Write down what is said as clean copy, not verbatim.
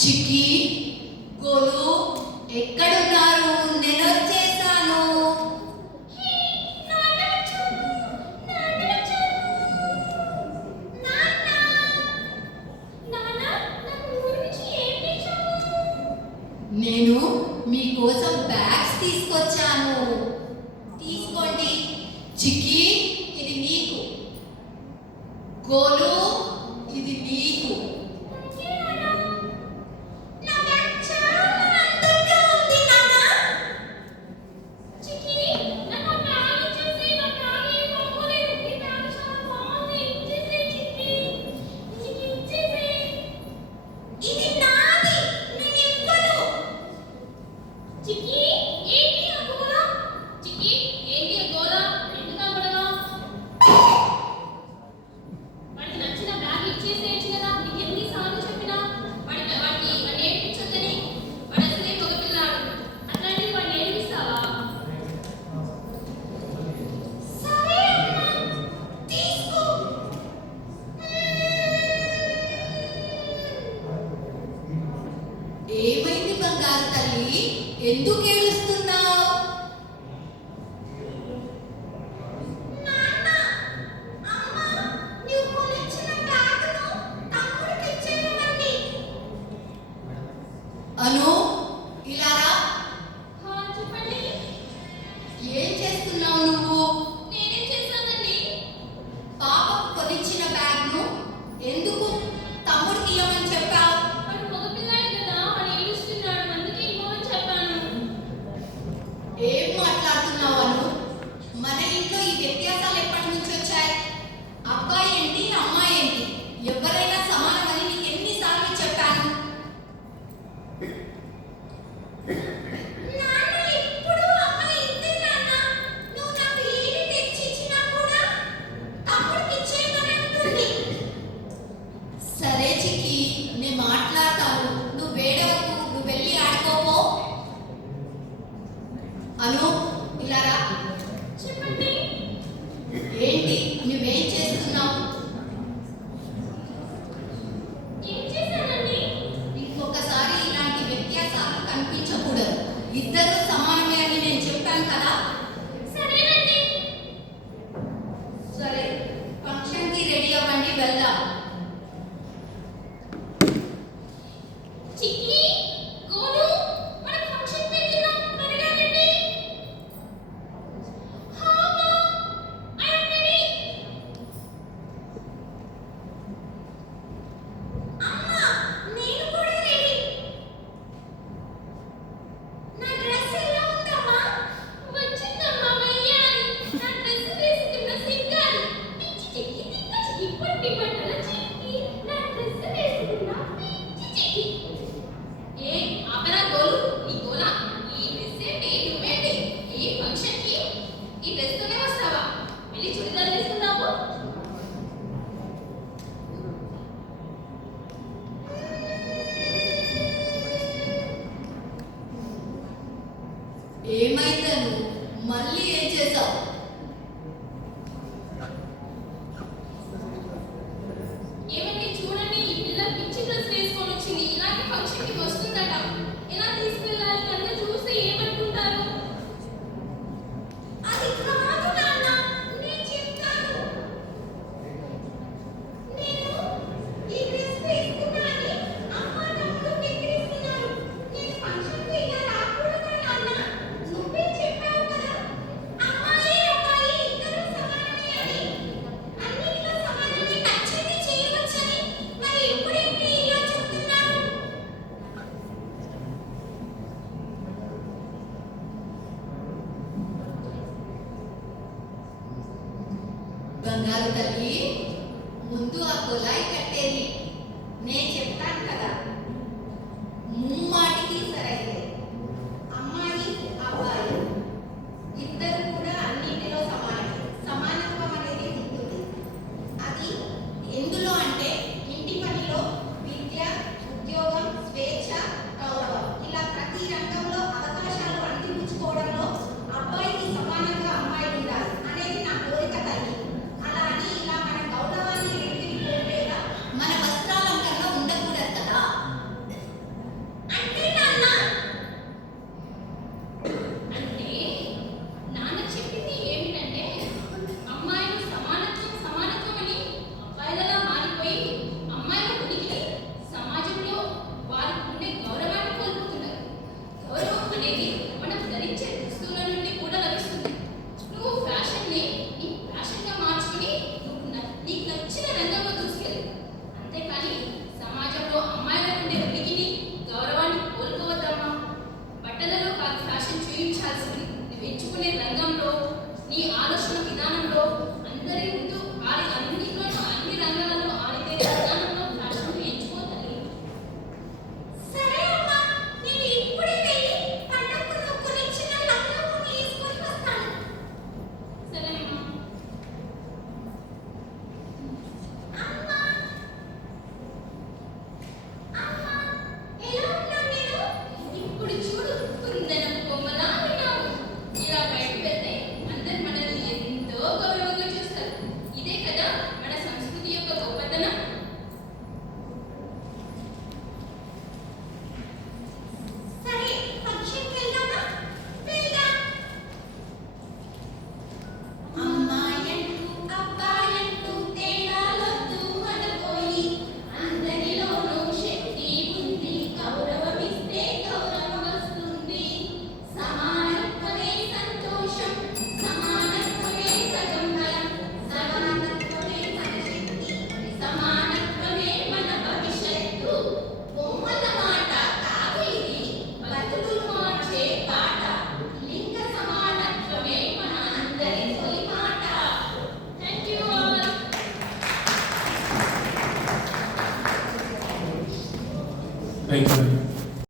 చిక్కి గోలు ఎక్కడున్నారు? నేను వచ్చేసాను. నేను మీకోసం బ్యాగ్స్ తీసుకొచ్చాను. తీసుకోండి. చిక్కి ఇది నీకు, గోలు ఇది నీకు. ఏమైంది బంగారు తల్లి? ఎందుకు ఏడుస్తున్నావు? అను ఇలా రా. చెప్పండి. ఏం చేస్తున్నావు నువ్వు? నేనేం చేశానండి? పాపకు కొనిచ్చిన బ్యాగ్ను ఎందుకు తమ్ముడికి ఇవ్వమని చెప్పావు? వాడు మగపిల్లాడు కదా, వాడు ఏడుస్తున్నాడు, అందుకే ఇవ్వమని చెప్పాను. ఏం మాట్లాడుతున్నావు అను? మన ఇంట్లో ఈ వ్యత్యాసాలు ఎప్పటి నుంచి వచ్చాయి? అబ్బాయి ఏంటి, అమ్మాయి ఏంటి, ఎవరైనా సమానమని నీకు ఎన్నిసార్లు చెప్పాను? సరే చిక్కి, నేను మాట్లాడతాను. నువ్వు వేడవకు, నువ్వు వెళ్ళి ఆడుకోపో. అను ఇలా రా. చెప్పండి. ఏంటి నువ్వేం చేస్తున్నావు? ఏం చేశానండి? ఇంకొకసారి ఇలాంటి వ్యత్యాసాలు కనిపించకూడదు. ఇద్దరు సమానమే అని నేను చెప్పాను కదా. సరేనండి. సరే, ఫంక్షన్కి రెడీ అవ్వండి, వెళ్దాం. చిక్కి, గోలు, మన ఫంక్షన్కి వెళ్తున్నాం. త్వరగా రండి. అమ్మా, I am ready. అమ్మా, నేను కూడా రెడీ. నా డ్రెస్ ఎలా ఉందమ్మా? వచ్చిందమ్మా, వెయ్యాలి. నా డ్రెస్ వేసుకున్న సింగారి పిచ్చి చిక్కి తిక్క చిక్కి పట్టి బట్టల చిక్కి నా డ్రెస్ వేసుకున్న పిచ్చి చిక్కి. ఏ ఆపరా గోలు, ఈ గోలా, ఈ డ్రెస్ ఏంటి, నువ్వేంటి ఈ ఫంక్షన్కి ఈ డ్రెస్తోనే వస్తావా? వెళ్ళి చుడిదార్ వేసుకుందాము. ఏమైందను? మళ్ళీ ఏం చేసావు? బంగారు తల్లి, ముందు ఆ కుళాయి కట్టేది నేను చెప్తాను కదా. ముమ్మాటికి సరైంది. అమ్మాయి అబ్బాయి ఇద్దరు కూడా అన్నింటిలో సమానమే. సమానత్వం అనేది ఉంటుంది. అది ఎందులో అంటే ఇంటి పనిలో, విద్య, ఉద్యోగం, స్వేచ్ఛ, గౌరవం, ఇలా ప్రతి రంగంలో అవకాశాలు అందిపుచ్చుకోవడంలో అబ్బాయికి సమానంగా అమ్మాయి ఉండాలి అనేది నా కోరిక తల్లి. అలా అని ఇలా మన గౌరవాన్ని ఎత్తికి పోయేలా మన వస్త్రాలంకరణ ఉండకూడదు కదా. అంటే నాన్న అంటే నాన్న చెప్పింది ఏమిటంటే అమ్మాయిలు సమానత్వం సమానత్వం అని అబ్బాయిలలా మారిపోయి అమ్మాయిల ఉనికిని సమాజంలో వారికి ఉండే గౌరవాన్ని కోల్పోతున్నారు. గౌరవం అనేది మనం ధరించే దుస్తుల నుండి కూడా లభిస్తుంది. నువ్వు ఫ్యాషన్ని నీ ఫ్యాషన్గా మార్చుకుని నీకు నచ్చిన రంగంలో దూసుకెళ్ళు. అంతేకాని సమాజంలో అమ్మాయిల ఉండే ఉనికిని గౌరవాన్ని కోల్పోవద్దమ్మా. బట్టలలో కాదు ఫ్యాషన్ చూపించాల్సింది నువ్వు ఎంచుకునే రంగంలో, నీ ఆలోచన విధానంలో, అందరి ముందు అన్నింటిలోనూ అన్ని రంగాలలో ఆడితే విధానంలో ఫ్యాషన్ ఎంచుకోవాలి. సరే అమ్మా, నేను ఇప్పుడే వెళ్ళి పండగకు నువ్వు నచ్చిన లంగాను వేసుకొని వస్తాను. సరేనమ్మా. అమ్మా, అమ్మా, ఎలా ఉన్నాను నేను? ఇప్పుడు చూడు, కుందనం కొమ్మలా ఉన్నావు. ఇలా బయటకు వెళ్తే అందరు మనల్ని ఎంతో గౌరవంగా చూస్తారు. ఇదే కదా మన సంస్కృతి యొక్క గొప్పతనం. సరే, ఫంక్షన్కి వెళ్దామా? వెళ్దాం. అమ్మాయంటూ అబ్బాయంటూ తేడాలొద్దు మనకోయి. అందరిలోనూ శక్తి ఉంది. గౌరవమిస్తే గౌరవం వస్తుంది. సమానత్వమే సంతోషం, సమానత్వమే సగం బలం, సమానత్వమే మన శక్తి, సమానత్వమే మన భవిష్యత్తు. బొమ్మల మాట కాదు ఇది, బతుకులు మార్చే పాట. లింగ సమానత్వమే మన అందరి తొలి మాట. Thank you all. Thank you.